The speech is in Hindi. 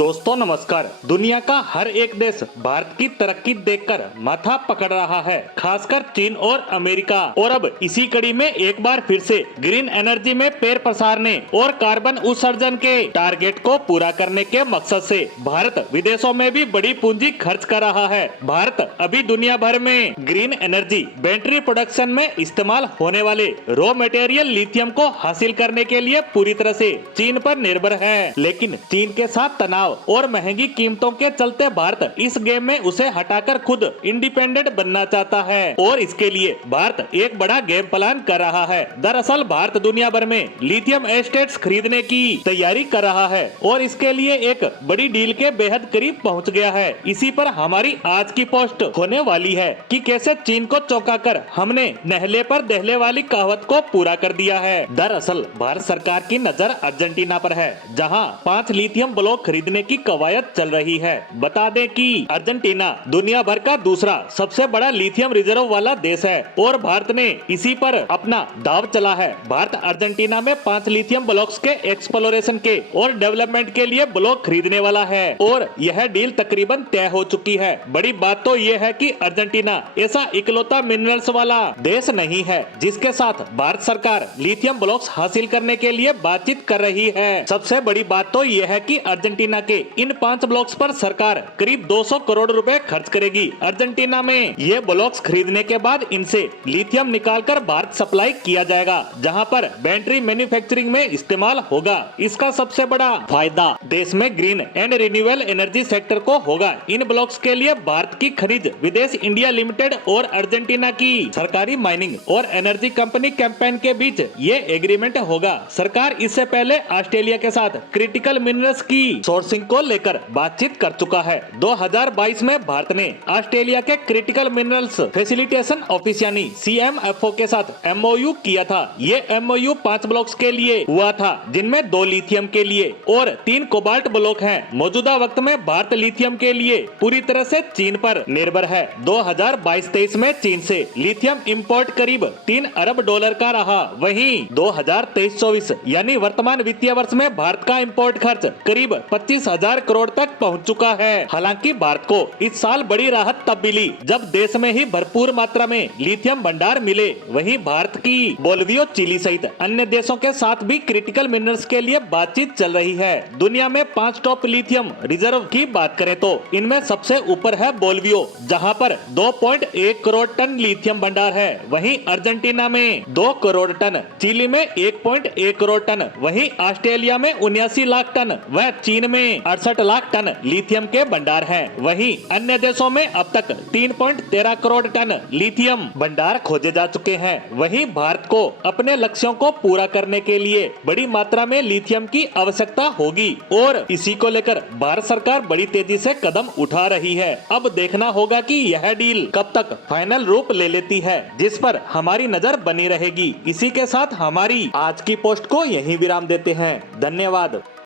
दोस्तों नमस्कार। दुनिया का हर एक देश भारत की तरक्की देखकर माथा पकड़ रहा है, खासकर चीन और अमेरिका। और अब इसी कड़ी में एक बार फिर से ग्रीन एनर्जी में पैर पसारने और कार्बन उत्सर्जन के टारगेट को पूरा करने के मकसद से भारत विदेशों में भी बड़ी पूंजी खर्च कर रहा है। भारत अभी दुनिया भर में ग्रीन एनर्जी बैटरी प्रोडक्शन में इस्तेमाल होने वाले रॉ मटेरियल लिथियम को हासिल करने के लिए पूरी तरह से चीन पर निर्भर है, लेकिन चीन के साथ तनाव और महंगी कीमतों के चलते भारत इस गेम में उसे हटाकर खुद इंडिपेंडेंट बनना चाहता है और इसके लिए भारत एक बड़ा गेम प्लान कर रहा है। दरअसल भारत दुनिया भर में लिथियम एस्टेट्स खरीदने की तैयारी कर रहा है और इसके लिए एक बड़ी डील के बेहद करीब पहुंच गया है। इसी पर हमारी आज की पोस्ट होने वाली है कि कैसे चीन को चौंकाकर हमने नहले पर दहले वाली कहावत को पूरा कर दिया है। दरअसल भारत सरकार की नजर अर्जेंटीना पर है, जहां 5 लिथियम ब्लॉक खरीदने की कवायद चल रही है। बता दें कि अर्जेंटीना दुनिया भर का दूसरा सबसे बड़ा लिथियम रिजर्व वाला देश है और भारत ने इसी पर अपना दाव चला है। भारत अर्जेंटीना में 5 लिथियम ब्लॉक्स के एक्सप्लोरेशन के और डेवलपमेंट के लिए ब्लॉक खरीदने वाला है और यह डील तकरीबन तय हो चुकी है। बड़ी बात तो यह है कि अर्जेंटीना ऐसा इकलौता मिनरल्स वाला देश नहीं है जिसके साथ भारत सरकार लिथियम ब्लॉक्स हासिल करने के लिए बातचीत कर रही है। सबसे बड़ी बात तो यह है कि अर्जेंटीना के इन 5 ब्लॉक्स पर सरकार करीब 200 करोड़ रुपए खर्च करेगी। अर्जेंटीना में ये ब्लॉक्स खरीदने के बाद इनसे लिथियम निकालकर भारत सप्लाई किया जाएगा, जहां पर बैटरी मैन्युफैक्चरिंग में इस्तेमाल होगा। इसका सबसे बड़ा फायदा देश में green and renewable energy sector को होगा। इन ब्लॉक्स के लिए भारत की खरीद विदेश इंडिया लिमिटेड और अर्जेंटीना की सरकारी माइनिंग और एनर्जी कंपनी कैंपेन के बीच ये एग्रीमेंट होगा। सरकार इससे पहले ऑस्ट्रेलिया के साथ क्रिटिकल मिनरल्स की सोर्सिंग को लेकर बातचीत कर चुका है। 2022 में भारत ने ऑस्ट्रेलिया के क्रिटिकल मिनरल्स फैसिलिटेशन ऑफिस यानी CMFO के साथ MOU किया था। ये MOU 5 ब्लॉक्स के लिए हुआ था, जिनमें 2 लिथियम के लिए और 3 कोबाल्ट ब्लॉक हैं। मौजूदा वक्त में भारत लिथियम के लिए पूरी तरह से चीन पर निर्भर है। 2022-23 में चीन से लिथियम इंपोर्ट करीब $3 अरब का रहा। वहीं 2023-24 यानी वर्तमान वित्तीय वर्ष में भारत का इंपोर्ट खर्च करीब 25,000 करोड़ तक पहुंच चुका है। हालांकि भारत को इस साल बड़ी राहत तब मिली जब देश में ही भरपूर मात्रा में लिथियम भंडार मिले। वहीं भारत की बोल्वियो, चिली सहित अन्य देशों के साथ भी क्रिटिकल मिनरल्स के लिए बातचीत चल रही है। दुनिया में 5 टॉप लिथियम रिजर्व की बात करें तो इनमें सबसे ऊपर है बोल्वियो, जहां पर 2.1 करोड़ टन लिथियम भंडार है। वहीं अर्जेंटीना में 2 करोड़ टन, चिली में 1.1 करोड़ टन, वहीं ऑस्ट्रेलिया में 79 लाख टन व चीन में 68 लाख टन लिथियम के भंडार हैं। वहीं अन्य देशों में अब तक 3.13 करोड़ टन लिथियम भंडार खोजे जा चुके हैं। वहीं भारत को अपने लक्ष्यों को पूरा करने के लिए बड़ी मात्रा में लिथियम की आवश्यकता होगी और इसी को लेकर भारत सरकार बड़ी तेजी से कदम उठा रही है। अब देखना होगा कि यह डील कब तक फाइनल रूप ले लेती है, जिस पर हमारी नजर बनी रहेगी। इसी के साथ हमारी आज की पोस्ट को यहीं विराम देते हैं। धन्यवाद।